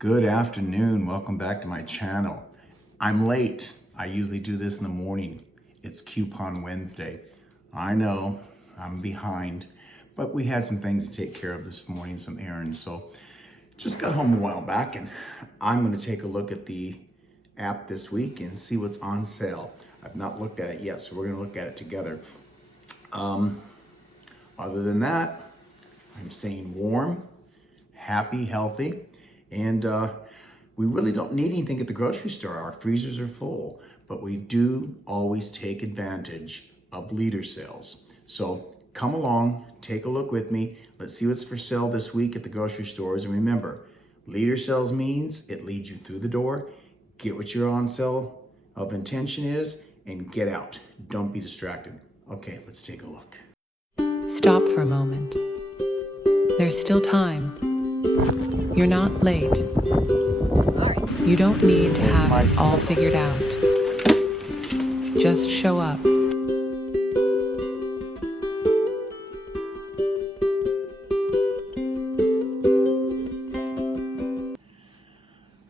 Good afternoon. Welcome back to my channel. I'm late. I usually do this in the morning. It's Coupon Wednesday. I know I'm behind, but we had some things to take care of this morning, some errands. So just got home a while back and I'm going to take a look at the app this week and see what's on sale. I've not looked at it yet, so we're going to look at it together. Other than that, I'm staying warm, happy, healthy. And we really don't need anything at the grocery store. Our freezers are full, but we do always take advantage of leader sales. So come along, take a look with me. Let's see what's for sale this week at the grocery stores. And remember, leader sales means it leads you through the door, get what your on sale of intention is, and get out. Don't be distracted. Okay, let's take a look. Stop for a moment. There's still time. You're not late. You don't need to have it all figured out. Just show up.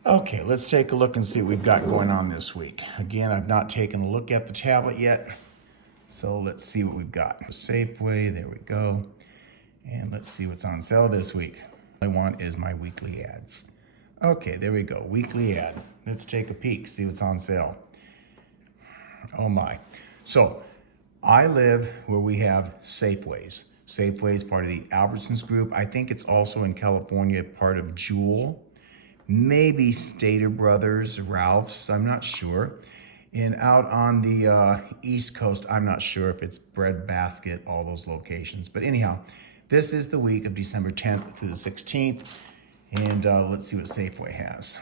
Okay, let's take a look and see what we've got going on this week. Again, I've not taken a look at the tablet yet, so let's see what we've got. Safeway, there we go. And let's see what's on sale this week. All I want is my weekly ads. Okay, there we go, weekly ad. Let's take a peek, see what's on sale. Oh my. So, I live where we have Safeways. Safeway is part of the Albertsons Group. I think it's also in California, part of Jewel. Maybe Stater Brothers, Ralph's, I'm not sure. And out on the East Coast, I'm not sure if it's Bread Basket, all those locations. But anyhow, this is the week of December 10th through the 16th. And let's see what Safeway has.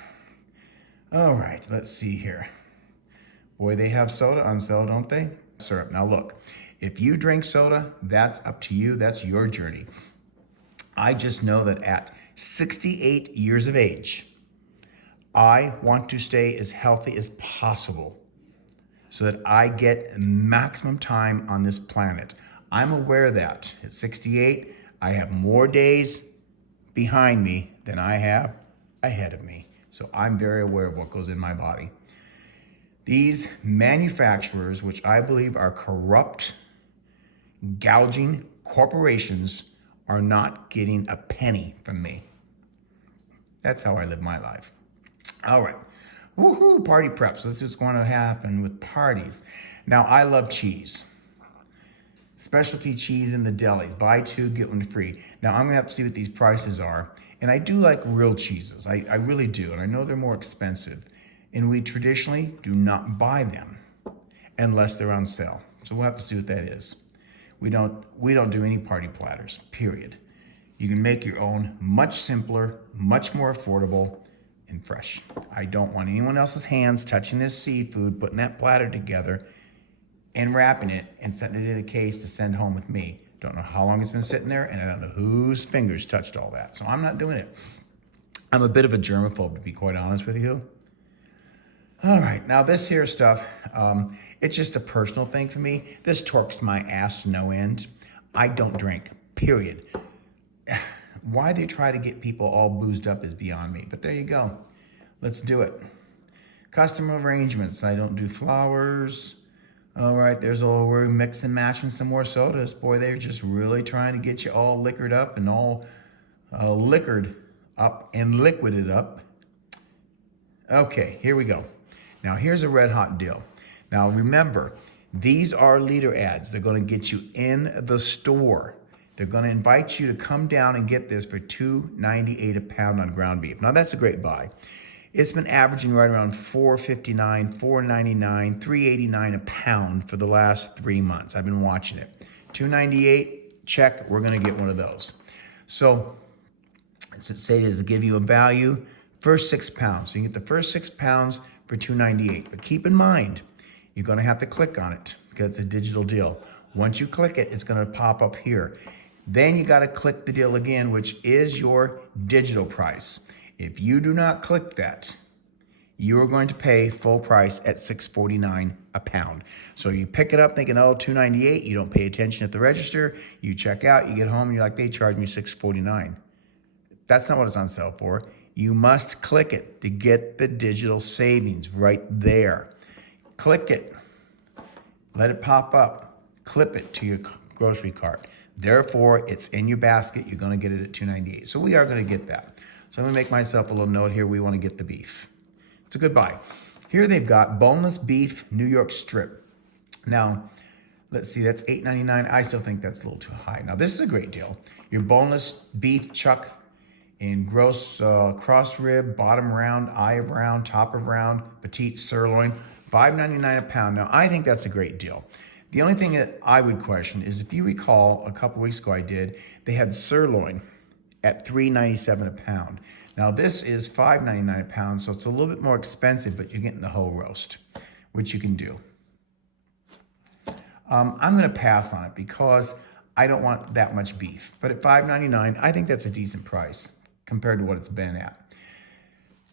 All right, let's see here. Boy, they have soda on sale, don't they? Syrup. Now look, if you drink soda, that's up to you. That's your journey. I just know that at 68 years of age, I want to stay as healthy as possible so that I get maximum time on this planet. I'm aware that at 68, I have more days behind me than I have ahead of me. So I'm very aware of what goes in my body. These manufacturers, which I believe are corrupt, gouging corporations, are not getting a penny from me. That's how I live my life. All right, woohoo, party preps. Let's see what's going to happen with parties. Now, I love cheese. Specialty cheese in the deli. Buy two, get one free. Now, I'm gonna have to see what these prices are. And I do like real cheeses. I really do. And I know they're more expensive. And we traditionally do not buy them unless they're on sale. So we'll have to see what that is. We don't do any party platters, period. You can make your own, much simpler, much more affordable, and fresh. I don't want anyone else's hands touching this seafood, putting that platter together, and wrapping it and setting it in a case to send home with me. Don't know how long it's been sitting there, and I don't know whose fingers touched all that. So I'm not doing it. I'm a bit of a germaphobe, to be quite honest with you. All right, now this here stuff, it's just a personal thing for me. This torques my ass to no end. I don't drink, period. Why they try to get people all boozed up is beyond me, but there you go. Let's do it. Custom arrangements, I don't do flowers. All right, there's all, we're mix and matching some more sodas. Boy, they're just really trying to get you all liquored up and all liquored up and liquided up. Okay, here we go. Now here's a red hot deal. Now remember, these are leader ads. They're gonna get you in the store. They're gonna invite you to come down and get this for $2.98 a pound on ground beef. Now that's a great buy. It's been averaging right around $4.59, $4.99, $3.89 a pound for the last 3 months. I've been watching it. $2.98, check, we're gonna get one of those. So, say it is to give you a value, first 6 pounds. So you get the first 6 pounds for $2.98. But keep in mind, you're gonna have to click on it because it's a digital deal. Once you click it, it's gonna pop up here. Then you gotta click the deal again, which is your digital price. If you do not click that, you are going to pay full price at $6.49 a pound. So you pick it up thinking, oh, $2.98, you don't pay attention at the register, you check out, you get home, and you're like, they charged me $6.49. That's not what it's on sale for. You must click it to get the digital savings right there. Click it. Let it pop up. Clip it to your grocery cart. Therefore, it's in your basket. You're going to get it at $2.98. So we are going to get that. So I'm going to make myself a little note here. We want to get the beef. It's a good buy. Here they've got boneless beef New York strip. Now, let's see, that's $8.99. I still think that's a little too high. Now, this is a great deal. Your boneless beef chuck in gross cross rib, bottom round, eye of round, top of round, petite sirloin, $5.99 a pound. Now, I think that's a great deal. The only thing that I would question is, if you recall, a couple weeks ago they had sirloin at $3.97 a pound. Now, this is $5.99 a pound, so it's a little bit more expensive, but you're getting the whole roast, which you can do. I'm going to pass on it because I don't want that much beef. But at $5.99, I think that's a decent price compared to what it's been at.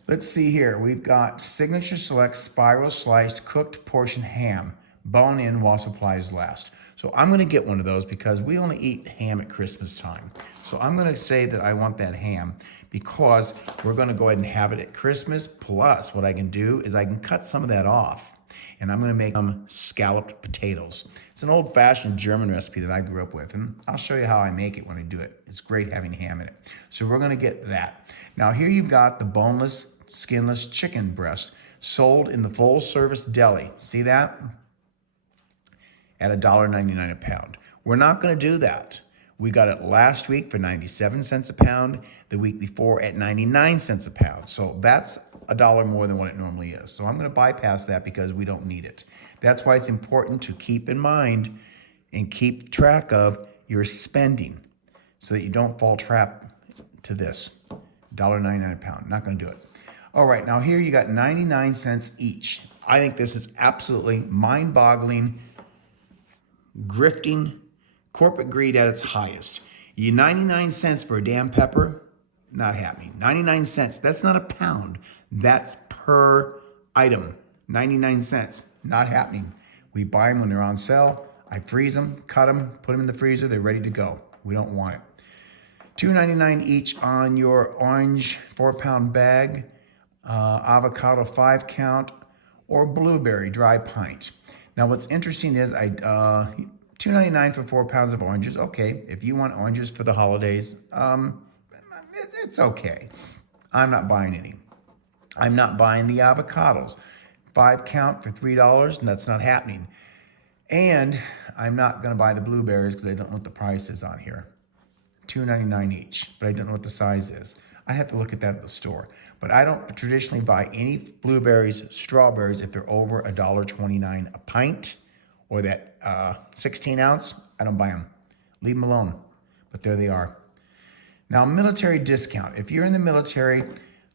Let's see here. We've got Signature Select Spiral Sliced Cooked Portion Ham, bone in while supplies last. So I'm going to get one of those because we only eat ham at Christmas time. So I'm going to say that I want that ham because we're going to go ahead and have it at Christmas. Plus, what I can do is I can cut some of that off, and I'm going to make them scalloped potatoes. It's an old-fashioned German recipe that I grew up with, and I'll show you how I make it when I do it. It's great having ham in it. So we're going to get that. Now, here you've got the boneless, skinless chicken breast sold in the full-service deli. See that? At $1.99 a pound. We're not going to do that. We got it last week for 97 cents a pound, the week before at 99 cents a pound. So that's $1 more than what it normally is. So I'm going to bypass that because we don't need it. That's why it's important to keep in mind and keep track of your spending so that you don't fall trap to this. $1.99 a pound. Not going to do it. All right, now here you got 99 cents each. I think this is absolutely mind-boggling, grifting, corporate greed at its highest. You 99 cents for a damn pepper? Not happening. 99 cents, that's not a pound. That's per item. 99 cents, not happening. We buy them when they're on sale. I freeze them, cut them, put them in the freezer. They're ready to go. We don't want it. $2.99 each on your orange 4-pound bag, avocado 5-count, or blueberry dry pint. Now, what's interesting is $2.99 for 4 pounds of oranges. Okay, if you want oranges for the holidays, it's okay. I'm not buying any. I'm not buying the avocados. 5-count for $3, and that's not happening. And I'm not going to buy the blueberries because I don't know what the price is on here. $2.99 each, but I don't know what the size is. I have to look at that at the store. But I don't traditionally buy any blueberries, strawberries if they're over $1.29 a pint or that 16 ounce. I don't buy them. Leave them alone. But there they are. Now, military discount. If you're in the military,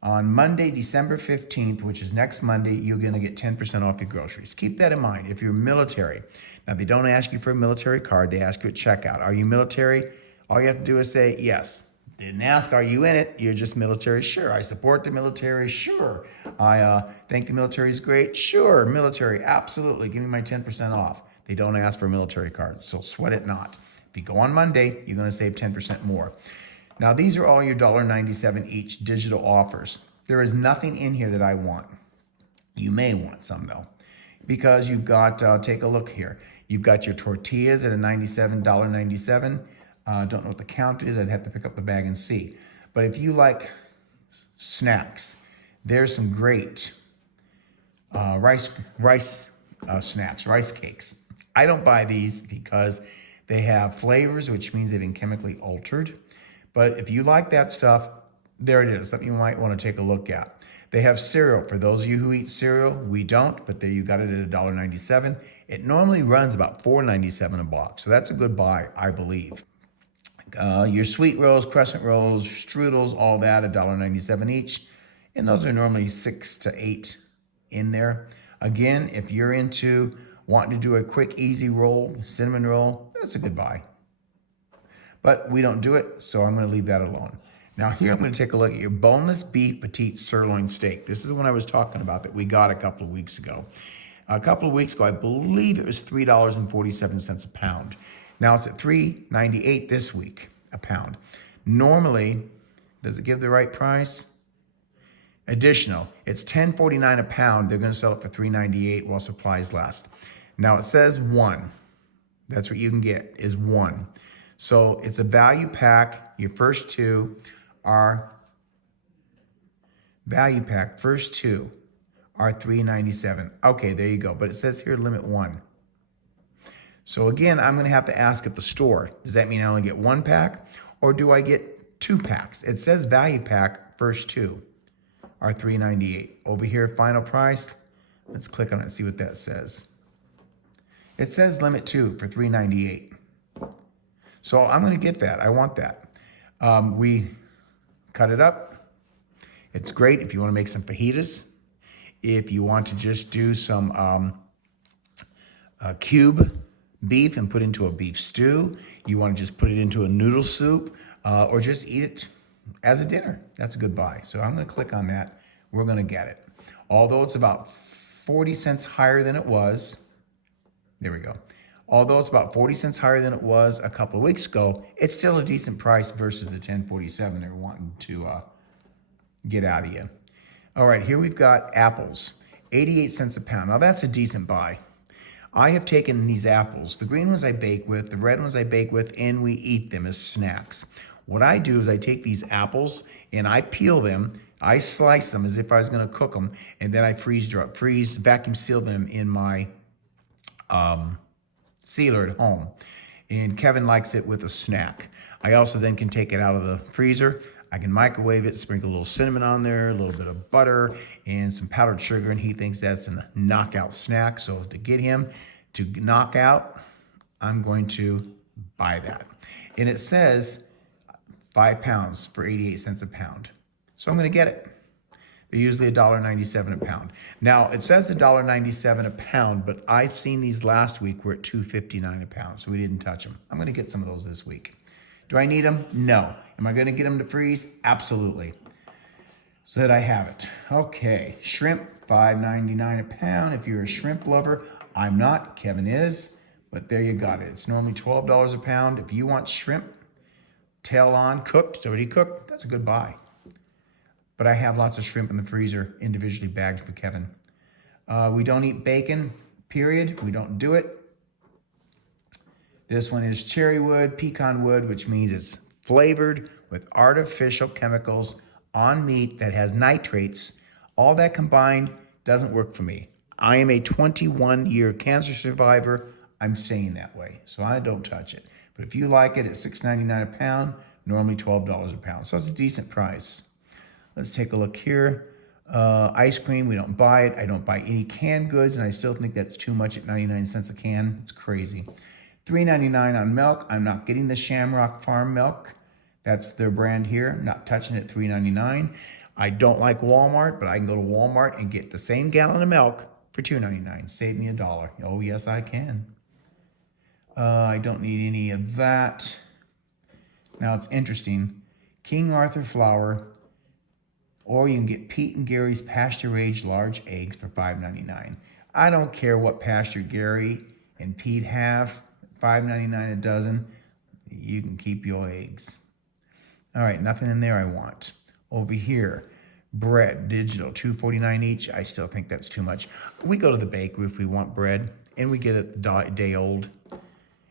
on Monday, December 15th, which is next Monday, you're going to get 10% off your groceries. Keep that in mind. If you're military, now they don't ask you for a military card. They ask you at checkout. Are you military? All you have to do is say yes. They didn't ask, are you in it? You're just military. Sure. I support the military. Sure. I think the military is great. Sure. Military. Absolutely. Give me my 10% off. They don't ask for a military card, so sweat it not. If you go on Monday, you're going to save 10% more. Now, these are all your $1.97 each digital offers. There is nothing in here that I want. You may want some, though, because you've got, take a look here. You've got your tortillas at a $1.97. Don't know what the count is. I'd have to pick up the bag and see. But if you like snacks, there's some great rice snacks, rice cakes. I don't buy these because they have flavors, which means they've been chemically altered. But if you like that stuff, there it is, something you might want to take a look at. They have cereal. For those of you who eat cereal, we don't, but there you got it at $1.97. It normally runs about $4.97 a box, so that's a good buy, I believe. Your sweet rolls, crescent rolls, strudels, all that, $1.97 each. And those are normally 6 to 8 in there. Again, if you're into wanting to do a quick, easy roll, cinnamon roll, that's a good buy. But we don't do it, so I'm going to leave that alone. Now here I'm going to take a look at your boneless beef petite sirloin steak. This is the one I was talking about that we got a couple of weeks ago. A couple of weeks ago, I believe it was $3.47 a pound. Now it's at $3.98 this week a pound. Normally, does it give the right price? Additional, it's $10.49 a pound. They're going to sell it for $3.98 while supplies last. Now it says one. That's what you can get is one. So it's a value pack. Your first two are value pack. First two are $3.97. Okay, there you go. But it says here limit one. So again, I'm going to have to ask at the store. Does that mean I only get one pack, or do I get two packs? It says value pack. First two are $3.98. Over here, final price. Let's click on it and see what that says. It says limit two for $3.98. So I'm going to get that. I want that. We cut it up. It's great if you want to make some fajitas. If you want to just do some cube beef and put into a beef stew. You want to just put it into a noodle soup or just eat it as a dinner. That's a good buy. So I'm going to click on that. We're going to get it. Although it's about 40 cents higher than it was. There we go. Although it's about 40 cents higher than it was a couple of weeks ago, it's still a decent price versus the $10.47 they're wanting to get out of you. All right, here we've got apples, 88 cents a pound. Now that's a decent buy. I have taken these apples, the green ones I bake with, the red ones I bake with, and we eat them as snacks. What I do is I take these apples and I peel them, I slice them as if I was gonna cook them, and then I vacuum seal them in my sealer at home. And Kevin likes it with a snack. I also then can take it out of the freezer. I can microwave it, sprinkle a little cinnamon on there, a little bit of butter, and some powdered sugar, and he thinks that's a knockout snack. So to get him to knock out, I'm going to buy that. And it says 5 pounds for 88 cents a pound. So I'm gonna get it. They're usually $1.97 a pound. Now, it says $1.97 a pound, but I've seen these last week were at $2.59 a pound, so we didn't touch them. I'm gonna get some of those this week. Do I need them? No. Am I gonna get them to freeze? Absolutely. So that I have it. Okay, shrimp, $5.99 a pound. If you're a shrimp lover, I'm not, Kevin is, but there you got it. It's normally $12 a pound. If you want shrimp, tail on, cooked, it's already cooked, that's a good buy. But I have lots of shrimp in the freezer, individually bagged for Kevin. We don't eat bacon, period. We don't do it. This one is cherry wood, pecan wood, which means it's flavored with artificial chemicals on meat that has nitrates. All that combined doesn't work for me. I am a 21-year cancer survivor. I'm staying that way, so I don't touch it. But if you like it, it's $6.99 a pound, normally $12 a pound. So it's a decent price. Let's take a look here. Ice cream, we don't buy it. I don't buy any canned goods, and I still think that's too much at 99 cents a can. It's crazy. $3.99 on milk. I'm not getting the Shamrock Farm milk. That's their brand here. I'm not touching it at $3.99. I don't like Walmart, but I can go to Walmart and get the same gallon of milk for $2.99. Save me $1. Oh, yes, I can. I don't need any of that. Now, it's interesting. King Arthur flour, or you can get Pete and Gary's pasture-aged large eggs for $5.99. I don't care what pasture Gary and Pete have, $5.99 a dozen. You can keep your eggs. All right, nothing in there I want. Over here, bread, digital, $2.49 each. I still think that's too much. We go to the bakery if we want bread, and we get it a day old.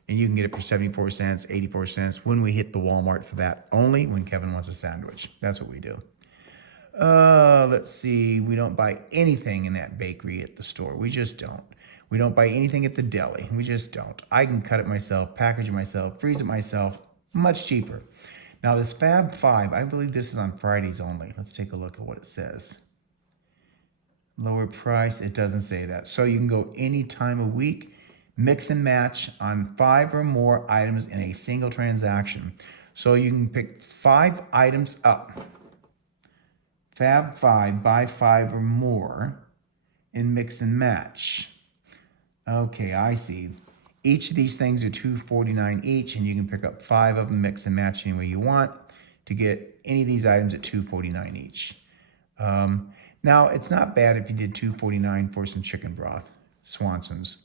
And you can get it for 74 cents, 84 cents when we hit the Walmart for that. Only when Kevin wants a sandwich. That's what we do. Let's see. We don't buy anything in that bakery at the store. We just don't. We don't buy anything at the deli. We just don't. I can cut it myself, package it myself, freeze it myself. Much cheaper. Now this Fab 5, I believe this is on Fridays only. Let's take a look at what it says. Lower price, it doesn't say that. So you can go any time of week, mix and match on 5 or more items in a single transaction. So you can pick 5 items up. Fab 5, buy 5 or more, and mix and match. Okay, I see. Each of these things are $2.49 each, and you can pick up 5 of them, mix and match any way you want to get any of these items at $2.49 each. Now, it's not bad if you did $2.49 for some chicken broth, Swanson's.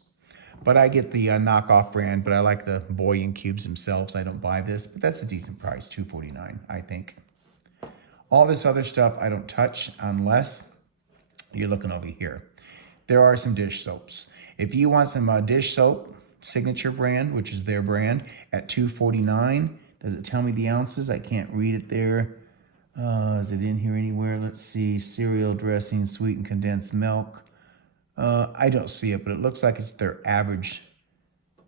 But I get the knockoff brand, but I like the bouillon cubes themselves. I don't buy this, but that's a decent price, $2.49, I think. All this other stuff I don't touch unless you're looking over here. There are some dish soaps. If you want some dish soap, Signature brand, which is their brand, at $2.49. Does it tell me the ounces? I can't read it there. Is it in here anywhere? Let's see. Cereal dressing, sweetened condensed milk. I don't see it, but it looks like it's their average.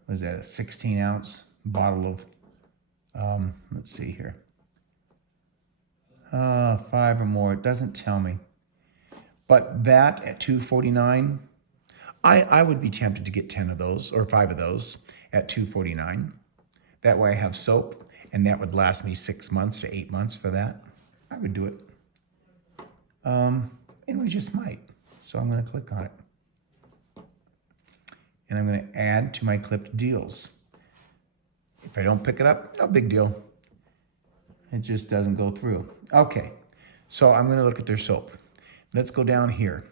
What is that? A 16-ounce bottle of. Let's see here. 5 or more. It doesn't tell me. But that at $2.49, I would be tempted to get 10 of those or 5 of those at $2.49. That way I have soap, and that would last me 6 months to 8 months for that. I would do it. And we just might. So I'm going to click on it. And I'm going to add to my clipped deals. If I don't pick it up, no big deal. It just doesn't go through. Okay, so I'm going to look at their soap. Let's go down here.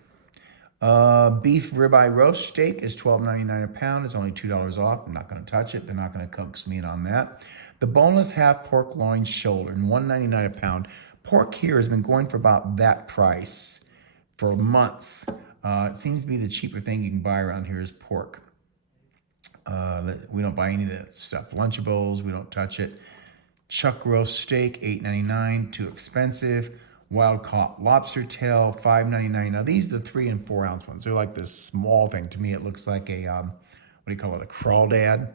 Beef ribeye roast steak is $12.99 a pound. It's only $2 off. I'm not going to touch it. They're not going to coax me in on that. The boneless half pork loin shoulder, $1.99 a pound. Pork here has been going for about that price for months. It seems to be the cheaper thing you can buy around here is pork. We don't buy any of that stuff. Lunchables, we don't touch it. Chuck roast steak, $8.99, too expensive. Wild caught lobster tail, $5.99. Now these are the 3 and 4 ounce ones. They're like this small thing. To me, it looks like a what do you call it? A crawdad.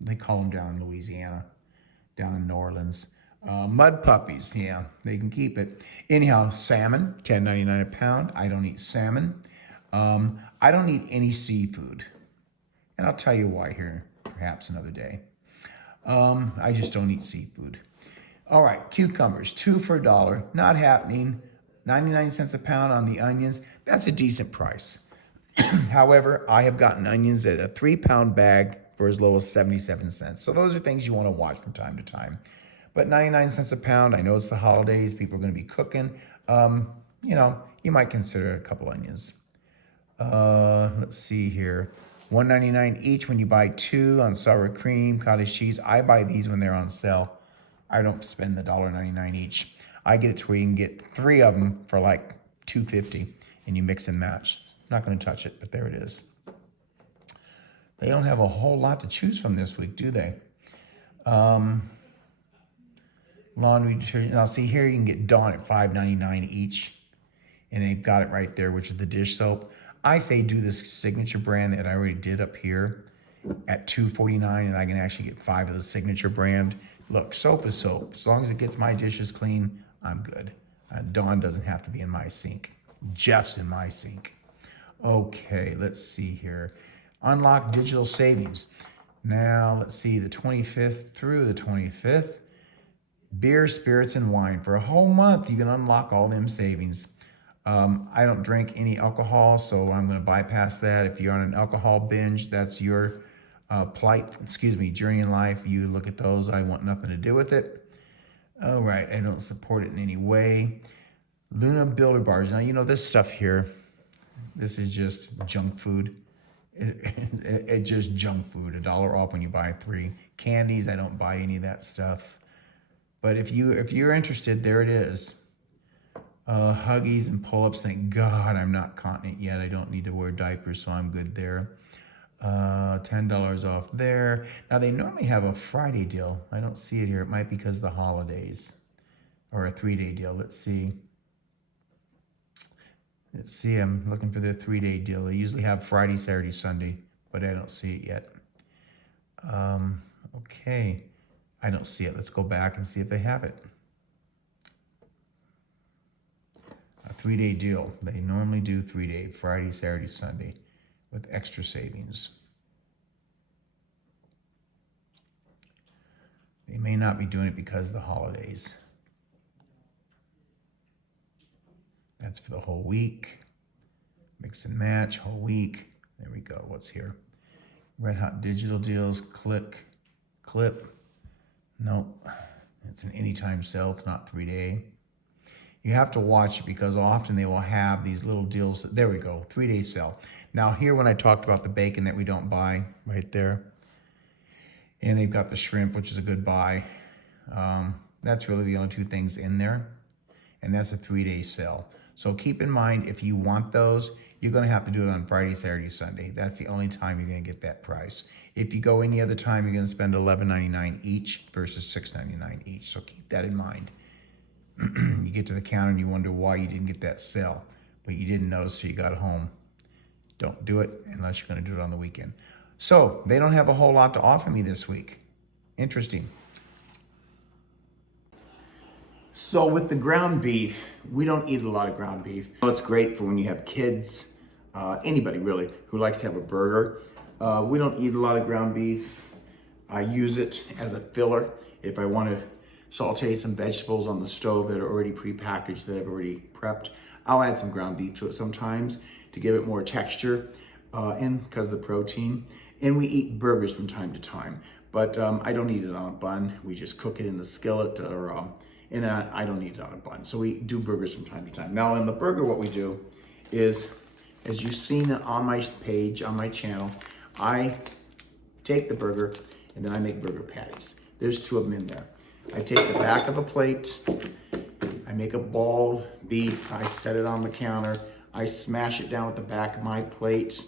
They call them down in Louisiana, down in New Orleans. Mud puppies, yeah, they can keep it. Anyhow, salmon, $10.99 a pound. I don't eat salmon. I don't eat any seafood, and I'll tell you why here, perhaps another day. I just don't eat seafood. All right, cucumbers, 2 for $1. Not happening. 99 cents a pound on the onions. That's a decent price. However, I have gotten onions at a 3-pound bag for as low as 77 cents. So those are things you want to watch from time to time. But 99 cents a pound, I know it's the holidays. People are going to be cooking. You might consider a couple onions. Let's see here. $1.99 each when you buy 2 on sour cream, cottage cheese. I buy these when they're on sale. I don't spend the $1.99 each. I get it to where you can get 3 of them for like $2.50, and you mix and match. Not going to touch it, but there it is. They don't have a whole lot to choose from this week, do they? Laundry detergent. Now, see here, you can get Dawn at $5.99 each, and they've got it right there, which is the dish soap. I say do this Signature brand that I already did up here at $2.49, and I can actually get 5 of the Signature brand. Look, soap is soap. As long as it gets my dishes clean, I'm good. Dawn doesn't have to be in my sink. Jeff's in my sink. Okay, let's see here. Unlock digital savings. Now, let's see, the 25th through the 25th. Beer, spirits, and wine. For a whole month, you can unlock all them savings. I don't drink any alcohol, so I'm going to bypass that. If you're on an alcohol binge, that's your journey in life. You look at those. I want nothing to do with it. All right, I don't support it in any way. Luna Builder Bars. Now, this stuff here, this is just junk food. It's just junk food. $1 off when you buy 3. Candies, I don't buy any of that stuff. But if you're interested, there it is. Huggies and pull-ups. Thank God I'm not continent yet. I don't need to wear diapers, so I'm good there. $10 off there. Now, they normally have a Friday deal. I don't see it here. It might be because of the holidays. Or a 3-day deal. Let's see. I'm looking for their 3-day deal. They usually have Friday, Saturday, Sunday, but I don't see it yet. Okay. I don't see it. Let's go back and see if they have it. A 3-day deal. They normally do 3-day, Friday, Saturday, Sunday, with extra savings. They may not be doing it because of the holidays. That's for the whole week. Mix and match, whole week. There we go. What's here? Red Hot Digital Deals, clip. Nope. It's an anytime sale. It's not 3-day. You have to watch it because often they will have these little deals. There we go. 3-day sale. Now here, when I talked about the bacon that we don't buy, right there. And they've got the shrimp, which is a good buy. That's really the only two things in there. And that's a 3-day sale. So keep in mind, if you want those, you're gonna have to do it on Friday, Saturday, Sunday. That's the only time you're gonna get that price. If you go any other time, you're gonna spend $11.99 each versus $6.99 each. So keep that in mind. You get to the counter and you wonder why you didn't get that sale, but you didn't notice till you got home. Don't do it unless you're gonna do it on the weekend. So they don't have a whole lot to offer me this week. Interesting. So with the ground beef, we don't eat a lot of ground beef. It's great for when you have kids, anybody really, who likes to have a burger. We don't eat a lot of ground beef. I use it as a filler. If I want to saute some vegetables on the stove that are already prepackaged, that I've already prepped, I'll add some ground beef to it sometimes to give it more texture and because of the protein. And we eat burgers from time to time, but I don't eat it on a bun. We just cook it in the skillet or and I don't eat it on a bun. So we do burgers from time to time. Now in the burger, what we do is, as you've seen on my page, on my channel, I take the burger and then I make burger patties. There's 2 of them in there. I take the back of a plate, I make a ball of beef, I set it on the counter, I smash it down with the back of my plate,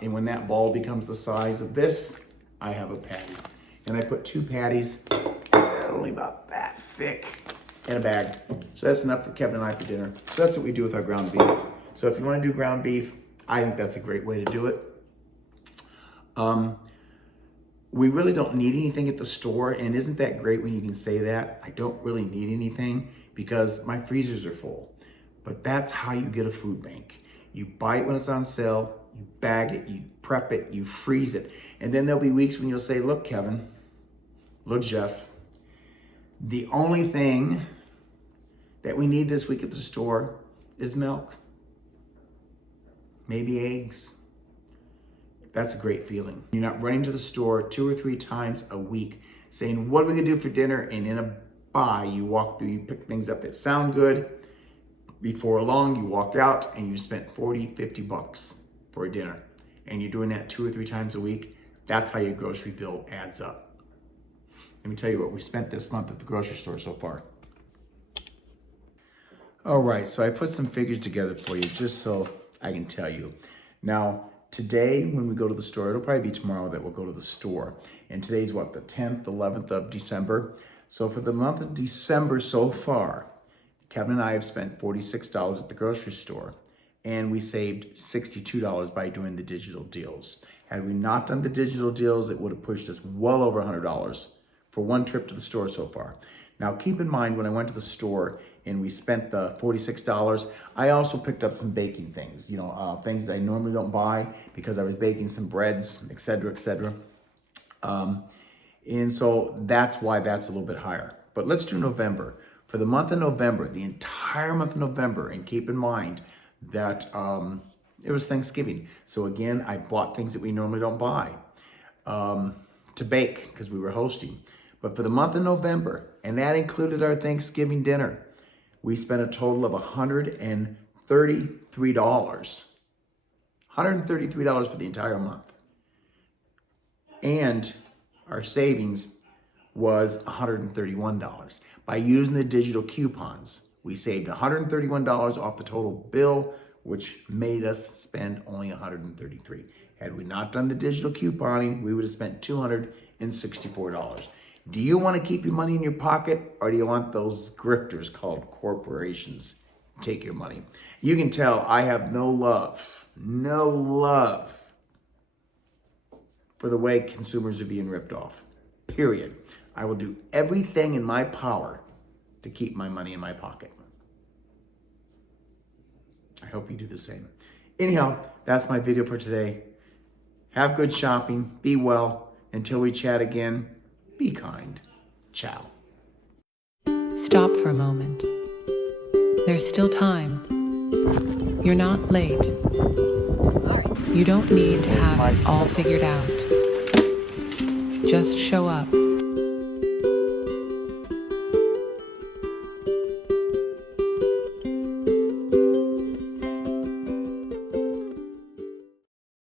and when that ball becomes the size of this, I have a patty. And I put 2 patties, only about that thick, in a bag. So that's enough for Kevin and I for dinner. So that's what we do with our ground beef. So if you want to do ground beef, I think that's a great way to do it. We really don't need anything at the store, and isn't that great when you can say that? I don't really need anything because my freezers are full. But that's how you get a food bank. You buy it when it's on sale, you bag it, you prep it, you freeze it. And then there'll be weeks when you'll say, look, Kevin, look, Jeff, the only thing that we need this week at the store is milk, maybe eggs. That's a great feeling. You're not running to the store 2 or 3 times a week saying, what are we gonna do for dinner? And in a buy, you walk through, you pick things up that sound good. Before long, you walk out and you spent 40, 50 bucks for a dinner. And you're doing that 2 or 3 times a week. That's how your grocery bill adds up. Let me tell you what we spent this month at the grocery store so far. All right, so I put some figures together for you just so I can tell you. Now, today, when we go to the store, it'll probably be tomorrow that we'll go to the store. And today's what, the 10th, 11th of December? So for the month of December so far, Kevin and I have spent $46 at the grocery store, and we saved $62 by doing the digital deals. Had we not done the digital deals, it would have pushed us well over $100 for one trip to the store so far. Now, keep in mind, when I went to the store and we spent the $46, I also picked up some baking things, things that I normally don't buy because I was baking some breads, et cetera, et cetera. And so that's why that's a little bit higher. But let's do November. For the month of November, the entire month of November, and keep in mind that it was Thanksgiving. So again, I bought things that we normally don't buy to bake because we were hosting. But for the month of November, and that included our Thanksgiving dinner, we spent a total of $133. $133 for the entire month. And our savings was $131. By using the digital coupons, we saved $131 off the total bill, which made us spend only $133. Had we not done the digital couponing, we would have spent $264. Do you want to keep your money in your pocket, or do you want those grifters called corporations to take your money? You can tell I have no love for the way consumers are being ripped off, period. I will do everything in my power to keep my money in my pocket. I hope you do the same. Anyhow, that's my video for today. Have good shopping. Be well. Until we chat again, be kind. Ciao. Stop for a moment. There's still time. You're not late. You don't need to have it all figured out. Just show up.